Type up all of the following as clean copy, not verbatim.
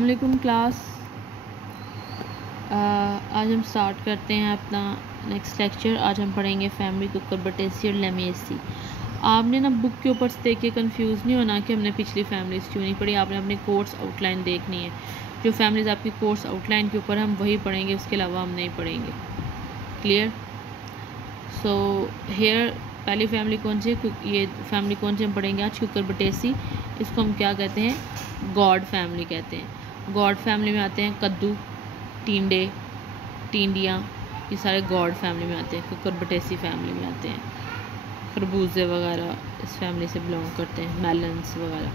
वालेकुम क्लास। आज हम स्टार्ट करते हैं अपना नेक्स्ट लेक्चर। आज हम पढ़ेंगे फैमिली कुकुरबिटेसी और लेमिएसी। आपने ना बुक के ऊपर से देख के कंफ्यूज नहीं होना कि हमने पिछली फैमिलीज क्यों नहीं पढ़ी। आपने अपनी कोर्स आउटलाइन देखनी है। जो फैमिलीज आपकी कोर्स आउटलाइन के ऊपर हम वही पढ़ेंगे, उसके अलावा हम नहीं पढ़ेंगे। क्लियर? सो हेयर पहली फैमिली कौन सी है? ये फैमिली कौन सी हम पढ़ेंगे आज? कुकुरबिटेसी। इसको हम क्या कहते हैं? गॉड फैमिली कहते हैं। गॉड फैमिली में आते हैं कद्दू, टिंडे, टिंडियाँ, ये सारे गॉड फैमिली में आते हैं। कुकुरबिटेसी फैमिली में आते हैं। खरबूजे वगैरह इस फैमिली से बिलोंग करते हैं, मेलन्स वगैरह।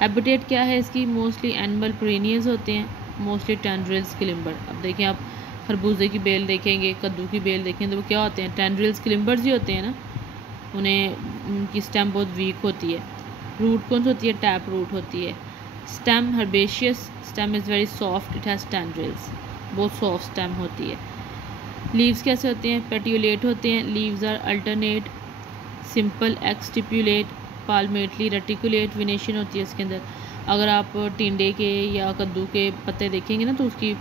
हैबिटेट क्या है इसकी? मोस्टली एनिमल पेरेनियल्स होते हैं, मोस्टली टेंड्रिल्स क्लिम्बर। अब देखें, आप खरबूजे की बेल देखेंगे, कद्दू की बेल देखेंगे तो वो क्या होते हैं? टेंड्रिल्स क्लिम्बर्स ही होते हैं ना। उनकी स्टेम बहुत वीक होती है। रूट कौन सी होती है? टैप रूट होती है। Stem herbaceous, stem is very soft, it has tendrils, बहुत सॉफ्ट स्टेम होती है। लीव्स कैसे होते हैं? पेटियोलेट होते हैं। Leaves are alternate, simple, exstipulate, palmately, reticulate. Venation होती है इसके अंदर। अगर आप टिंडे के या कद्दू के पत्ते देखेंगे ना तो उसके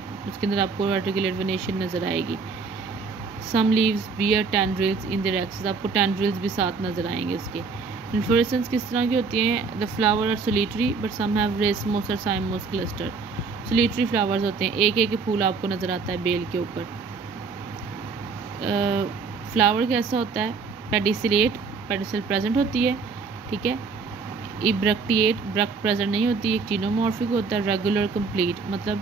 अंदर आपको रेटिकुलेट विनेशन नज़र आएगी। Some leaves bear tendrils in their axes, आपको टेंड्रिल्स भी साथ नज़र आएंगे इसके। इन्फ्लोरेसेंस किस तरह की होती हैं? The flower are solitary but some have racemose और साइमोस क्लस्टर। सोलिटरी फ्लावर्स होते हैं, एक एक फूल आपको नज़र आता है बेल के ऊपर। फ्लावर कैसा होता है? पेडिसिलेट, पेडिसल प्रेजेंट होती है, ठीक है। इब्रक्टिएट, ब्रक्ट प्रेजेंट नहीं होती। एक्टिनोमॉर्फिक होता है। रेगुलर कंप्लीट, मतलब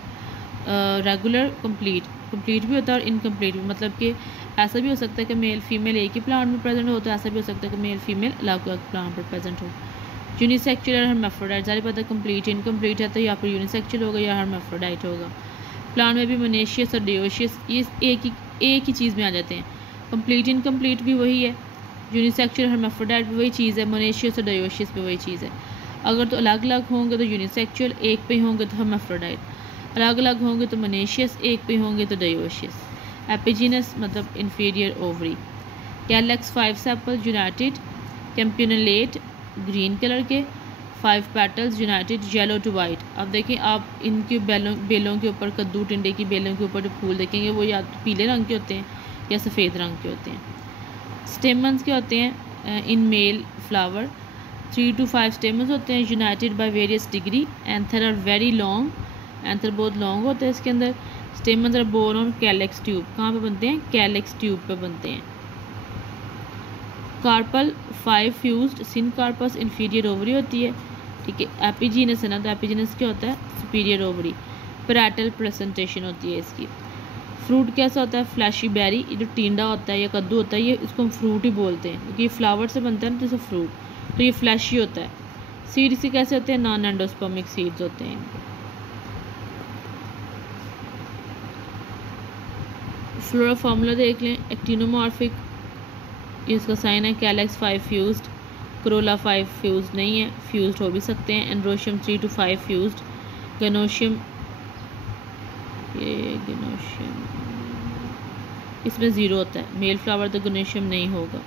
रेगुलर कंप्लीट भी होता है और इनकम्प्लीट भी, मतलब कि ऐसा भी हो सकता है कि मेल फीमेल एक ही प्लांट में प्रेजेंट हो, तो ऐसा भी हो सकता है कि मेल फीमेल अलग अलग प्लांट पर प्रेजेंट हो। यूनिसेक्चुलर हर्माफ्रोडाइट, सारी पता कंप्लीट इनकम्प्लीट है तो या फिर यूनिसेक्चुअल होगा या हर्माफ्रोडाइट होगा। प्लांट में भी मोनेशियस और डियोशियस, ये एक ही चीज़ में आ जाते हैं। कंप्लीट इनकम्प्लीट भी वही है, यूनिसेक्चुअल हर्माफ्रोडाइट भी वही चीज़ है, मोनेशियस और डियोशियस भी वही चीज़ है। अगर तो अलग अलग होंगे तो यूनिसेक्चुअल, एक पे होंगे तो हर्माफ्रोडाइट, अलग अलग होंगे तो मोनेशियस, एक पे होंगे तो डियोशियस। एपिजीनस मतलब inferior ovary. Calyx 5 sepal united, campanulate green colour के, 5 petals united yellow to white. अब देखें, आप इनके बेलों के ऊपर, कद्दू टिंडे की बेलों के ऊपर जो फूल देखेंगे वो या तो पीले रंग के होते हैं या सफ़ेद रंग के होते हैं। स्टेमन्स के होते हैं in male flower, 3 to 5 stamens होते हैं, united by various degree. Anther are very long, anther बहुत लॉन्ग होता है इसके अंदर। Stamens are borne on calyx tube, कहाँ पे बनते हैं? कैलेक्स ट्यूब पे बनते हैं। Carpel 5 fused, syncarpous inferior ovary होती है, ठीक है। एपिजीनस है ना, तो एपिजीनस क्या होता है? Superior ovary. पैरेटल प्रेजेंटेशन होती है इसकी। फ्रूट कैसा होता है? Fleshy berry. ये जो टिंडा होता है या कद्दू होता है, ये इसको हम फ्रूट ही बोलते हैं क्योंकि ये फ्लावर से बनता है ना, जैसे फ्रूट, तो ये फ्लैशी होता है। सीड से कैसे होते हैं? नॉन एंडोस्पर्मिक सीड्स होते हैं इनके। फ्लोरा फार्मूला देख लें। एक्टिनोमॉर्फिक, ये इसका साइन है। कैलेक्स 5 फ्यूज्ड, करोला 5 फ्यूज्ड नहीं है, फ्यूज्ड हो भी सकते हैं। Androecium 3 to 5 fused. गनोशियम, ये गनोशियम इसमें 0 होता है। मेल फ्लावर तो गनोशियम नहीं होगा।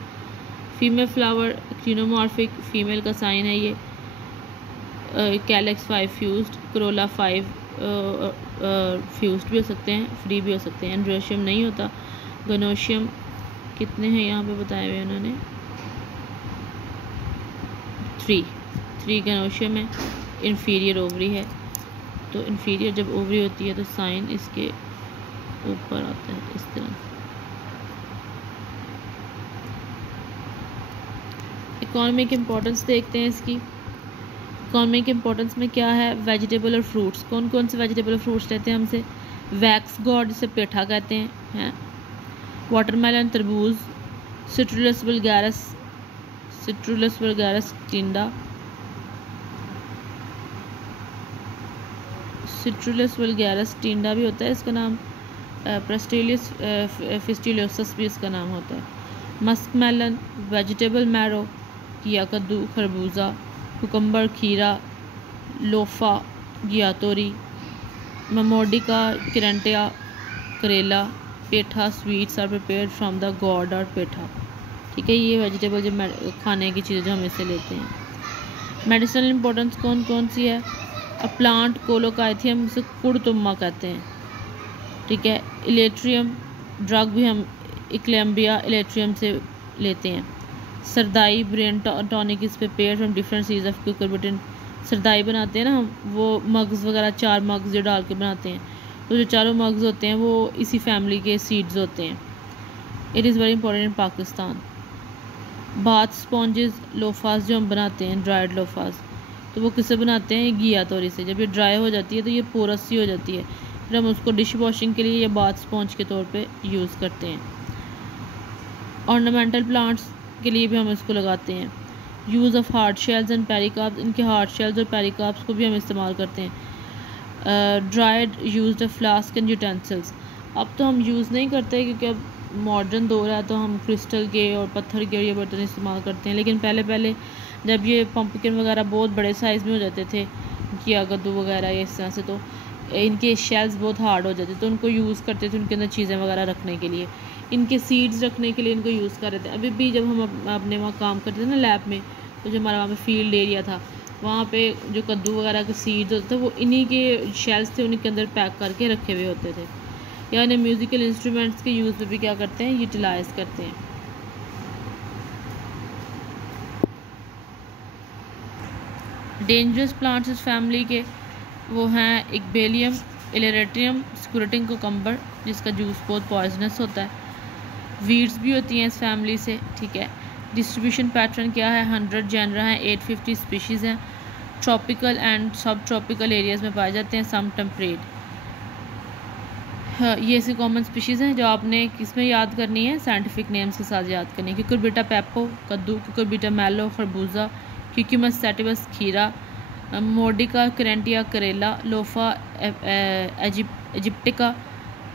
फीमेल फ्लावर एक्टिनोमॉर्फिक, फीमेल का साइन है ये। कैलेक्स 5 फ्यूज्ड, करोला 5 फ्यूज्ड भी हो सकते हैं, फ्री भी हो सकते हैं। एंड्रोशियम नहीं होता। गनोशियम कितने हैं यहाँ पे बताए हुए उन्होंने? 3 गनोशियम है। इन्फीरियर ओवरी है, तो इन्फीरियर जब ओवरी होती है तो साइन इसके ऊपर आता है इस तरह। इकोनॉमिक इम्पोर्टेंस देखते हैं इसकी। इकोनॉमिक इम्पोर्टेंस में क्या है? वेजिटेबल और फ्रूट्स। कौन कौन से वेजिटेबल और फ्रूट्स लेते हैं हमसे? वैक्स गॉड, जिसे पेठा कहते हैं। वाटरमेलन, तरबूज। सिट्रुलस वल्गैरस टिंडा, सिट्रुलस वल्गैरस टिंडा भी होता है इसका नाम। प्रेस्टेलियस फिस्टुलोसस भी इसका नाम होता है। मस्क मेलन, वेजिटेबल मैरो या कद्दू, खरबूजा, कुकम्बर, खीरा, लोफा, गियातोरी, ममोडिका, किरंटिया, करेला, पेठा। Sweets are prepared from the gourd और पेठा, ठीक है। ये वेजिटेबल जो खाने की चीज़ें जो हम इससे लेते हैं। मेडिसिनल इंपॉर्टेंस कौन कौन सी है? प्लांट कोलोकाइथियम से कुड़तुम्मा कहते हैं, ठीक है। इलेट्रियम ड्रग भी हम इक्लेम्बिया इलेट्रियम से लेते हैं। Sardai brain tonic is prepared from different seeds of cucurbitaceae. Sardai बनाते हैं ना हम, वो मग्स वगैरह 4 मग्स जो डाल के बनाते हैं, तो जो चारों मग्स होते हैं वो इसी फैमिली के सीड्स होते हैं। It is very important in Pakistan. Bath sponges loofahs जो हम बनाते हैं, ड्राइड लोफास, तो वो किससे बनाते हैं? ये घिया तोरी से। जब ये ड्राई हो जाती है तो ये पोरस सी हो जाती है, फिर हम उसको डिश वॉशिंग के लिए या बाथ स्पॉन्ज के तौर पे यूज़ करते हैं। ऑर्नामेंटल प्लांट्स के लिए भी हम इसको लगाते हैं। Use of hard shells and pericarps, इनके हार्ड शेल्स और पेरिकार्प्स को भी हम इस्तेमाल करते हैं। Dried used flask and utensils, अब तो हम यूज़ नहीं करते क्योंकि अब मॉडर्न दौर है, तो हम क्रिस्टल के और पत्थर के ये बर्तन इस्तेमाल करते हैं। लेकिन पहले जब ये पम्पकिन वगैरह बहुत बड़े साइज़ में हो जाते थे, या कद्दू वगैरह या इस तरह से, तो इनके शेल्स बहुत हार्ड हो जाते, तो उनको यूज़ करते थे उनके अंदर चीज़ें वगैरह रखने के लिए, इनके सीड्स रखने के लिए इनको यूज़ कर रहे थे। अभी भी जब हम अपने वहाँ काम करते थे ना लैब में, तो जो हमारा वहाँ पे फील्ड एरिया था, वहाँ पे जो कद्दू वगैरह के सीड्स होते थे वो इन्हीं के शेल्स थे, उन्हीं के अंदर पैक करके रखे हुए होते थे। यानी म्यूज़िकल इंस्ट्रूमेंट्स के यूज़ में भी क्या करते हैं? यूटिलाइज़ करते हैं। डेंजरस प्लांट्स इस फैमिली के वो हैं इक्बेलियम, इलेरेटियम, स्क्रूटिंग कोकम्बर, जिसका जूस बहुत पॉइजनस होता है। वीड्स भी होती हैं इस फैमिली से, ठीक है। डिस्ट्रीब्यूशन पैटर्न क्या है? 100 जेनरा हैं, 850 स्पीशीज़ हैं। ट्रॉपिकल एंड सब ट्रॉपिकल एरियाज़ में पाए जाते हैं, सम टेम्परेट। हाँ, ये ऐसी कॉमन स्पीशीज़ हैं जो आपने किस में याद करनी है? साइंटिफिक नेम्स के साथ याद करनी है। क्यूकुरबिटा पेप्पो कद्दू, क्यूकुरबिटा मैलो खरबूजा, क्यूक्यूमस सैटिवस खीरा, मोडिका करेंटिया करेला, लोफा इजिप्टिका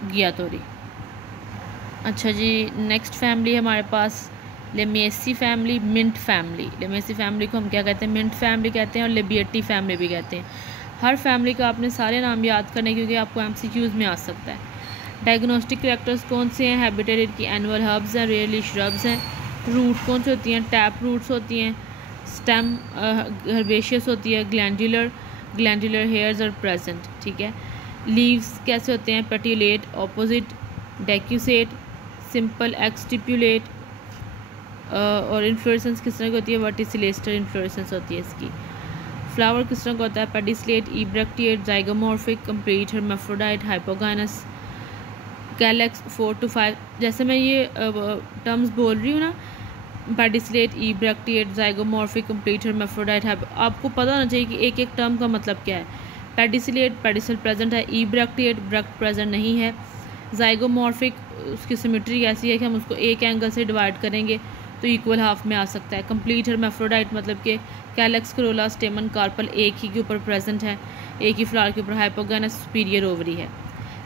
घिया तोरी। अच्छा जी, नेक्स्ट फैमिली हमारे पास लेमिएसी फैमिली, मिंट फैमिली। लेमिएसी फैमिली को हम क्या कहते हैं? मिंट फैमिली कहते हैं, और लेबिएटी फैमिली भी कहते हैं। हर फैमिली का आपने सारे नाम याद करने, क्योंकि आपको MCQs में आ सकता है। डायग्नोस्टिक कैरेक्टर्स कौन से हैं? हैबिटेटेड की एनुअल हर्ब्स हैं, रेयरली श्रब्स हैं। रूट कौन सी होती हैं? टैप रूट्स होती हैं। स्टेम हर्बेशियस होती है। ग्लैंडुलर हेयर्स आर प्रेजेंट, ठीक है। लीव्स कैसे होते हैं? पेटिलेट, ऑपोजिट, डेक्यूसेट, सिंपल, एक्सटिप्यूलेट। और इन्फ्लोरेसेंस किस तरह की होती है? वर्टिसिलेस्टर इन्फ्लोरेसेंस होती है इसकी। फ्लावर किस तरह का होता है? Pedicellate, ebracteate, zygomorphic, complete, hermaphrodite, hypogynous. Calyx 4 to 5, जैसे मैं ये टर्म्स बोल रही हूँ ना, pedicellate, ebracteate, zygomorphic, complete, hermaphrodite, आपको पता होना चाहिए कि एक एक टर्म का मतलब क्या है। पेडिसलेट, पेडिसल प्रेजेंट है। इब्रेक्टिएट, ब्रेक्ट प्रेजेंट नहीं है। जाइगोमॉर्फिक, उसकी सिमेट्री ऐसी है कि हम उसको एक एंगल से डिवाइड करेंगे तो इक्वल हाफ में आ सकता है। कंप्लीट हर्माफ्रोडाइट मतलब कि कैलेक्स, करोला, स्टेमन, कार्पल एक ही के ऊपर प्रेजेंट है, एक ही फ्लावर के ऊपर। हाइपोगाइनस, सुपीरियर ओवरी है।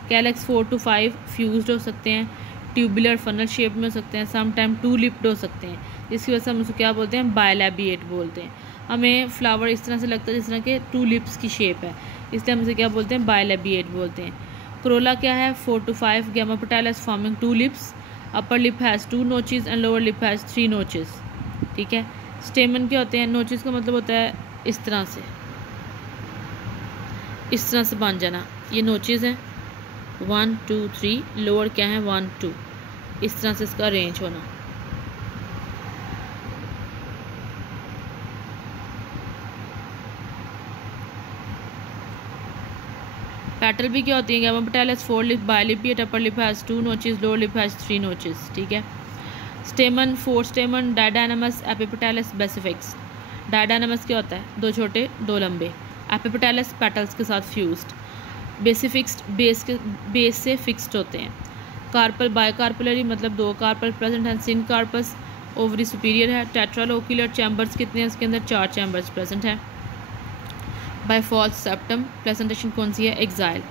कैलेक्स 4 to 5 फ्यूज्ड हो सकते हैं, ट्यूबुलर फनल शेप में हो सकते हैं, सम टाइम 2 लिप्ड हो सकते हैं, जिसकी वजह से हम उसको क्या बोलते हैं? बायलैबिएट बोलते हैं। हमें फ्लावर इस तरह से लगता है जिस तरह के 2 लिप्स की शेप है, इसलिए हम इसे क्या बोलते हैं? बायलैबिएट बोलते हैं। करोला क्या है? 4 to 5 gamopetalous forming 2 lips, upper lip has 2 notches and lower lip has 3 notches, ठीक है। स्टेमन क्या होते हैं? नोचेस का मतलब होता है इस तरह से बन जाना, ये नोचेस हैं 1 2 3, लोअर क्या है? 1 2, इस तरह से इसका रेंज होना। पेटल भी क्या होती है? Gamopetalous 4 lip, bilabiate, upper lip has 2 notches, lower lip has 3 notches, ठीक है। स्टेमन 4 स्टेमन, डायडाइनमस, एपिपेटालस, बेसिफिक्स। डायडाइनमस क्या होता है? 2 छोटे 2 लंबे। एपिपेटालस पेटल्स के साथ फ्यूज्ड। बेसिफिक्स्ड, बेस से फिक्स्ड होते हैं। कार्पल बायकार्पलरी मतलब 2 कार्पल प्रेजेंट हैं। सिन कार्पस, ओवरी सुपीरियर है। टेट्रालोक्यूलर चैम्बर्स कितने हैं इसके अंदर? 4 चैम्बर्स प्रेजेंट हैं। बाय फॉल्स सेप्टम, प्रेजेंटेशन कौन सी है? एक्साइल।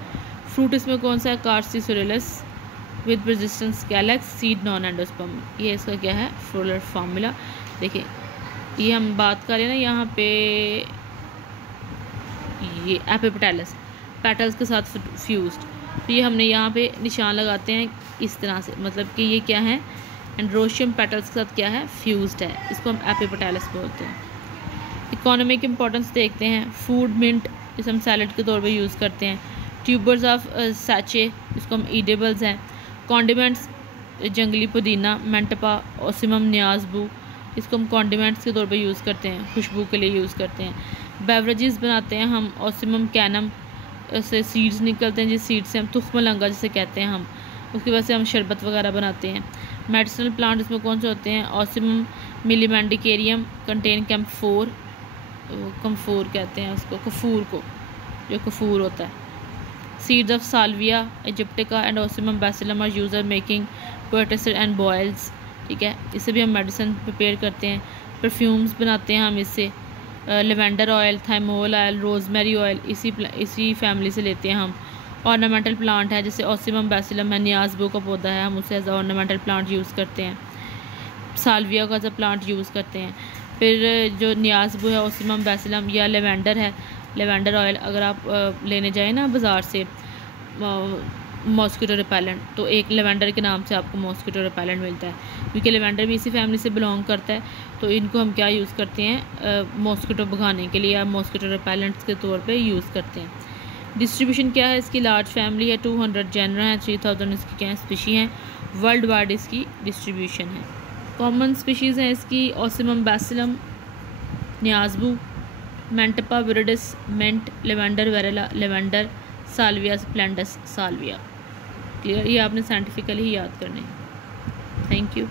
फ्रूट इसमें कौन सा है? Carcerulus with persistent calyx, seed non endosperm. ये इसका क्या है? Floral formula. देखिए ये हम बात करें ना यहाँ पे, ये एपिपेटालस पेटल्स के साथ फ्यूज्ड, तो ये हमने यहाँ पे निशान लगाते हैं इस तरह से, मतलब कि ये क्या है? एंड्रोशियम पेटल्स के साथ क्या है? फ्यूज्ड है, इसको हम एपिपेटालस बोलते हैं। इकोनॉमिक इंपॉर्टेंस देखते हैं। फूड, मिंट, इसे हम सैलड के तौर पे यूज़ करते हैं। ट्यूबर्स ऑफ सैचे, इसको हम ईडेबल्स हैं। कॉन्डिमेंट्स, जंगली पुदीना, मेंटपा, ओसिमम न्याज़बू, इसको हम कॉन्डिमेंट्स के तौर पे यूज़ करते हैं, खुशबू के लिए यूज़ करते हैं। बेवरेजेस बनाते हैं हम ओसिमम कैनम से सीड्स निकलते हैं, जिस सीड से हम तुख्मलंगा जिसे कहते हैं हम, उसकी वजह से हम शरबत वगैरह बनाते हैं। मेडिसिनल प्लांट इसमें कौन से होते हैं? Ocimum kilimandscharicum contain camphor, camphor कहते हैं उसको, कफूर को, जो कफूर होता है। Seeds of Salvia aegyptiaca and Ocimum basilicum are used making poultices and boils, ठीक है, इससे भी हम मेडिसिन प्रिपेयर करते हैं। परफ्यूम्स बनाते हैं हम इससे, lavender oil, thymol oil, rosemary oil इसी फैमिली से लेते हैं हम। ऑर्नामेंटल प्लांट है जैसे ओसिमम बैसिलम है, नियाज़बू का पौधा है, हम उसे एज ऑर्नामेंटल प्लांट यूज़ करते हैं। साल्विया का एज अ प्लांट यूज़ करते हैं। फिर जो नियाज़बू है, ओसिमम बैसिलम या लेवेंडर है, लेवेंडर ऑयल अगर आप लेने जाएँ ना बाज़ार से मॉस्किटो रिपेलेंट, तो एक लेवेंडर के नाम से आपको मॉस्किटो रिपेलेंट मिलता है, क्योंकि लेवेंडर भी इसी फैमिली से बिलोंग करता है। तो इनको हम क्या यूज़ करते हैं? मॉस्किटो भगाने के लिए या मॉस्किटो रिपेलेंट्स के तौर पे यूज़ करते हैं। डिस्ट्रीब्यूशन क्या है इसकी? लार्ज फैमिली है, 200 जेनर हैं, 3000 इसकी क्या स्पीशी हैं, वर्ल्ड वाइड इसकी डिस्ट्रीब्यूशन है। कॉमन स्पीशीज़ हैं इसकी ओसिमम बैसिलम, नियाज़बू, मेंटपा विरिडिस, मेंट, लेवेंडर वेरेला, lavender, Salvia splendens, Salvia. Clear? ये आपने साइंटिफिकली ही याद करने हैं। Thank you.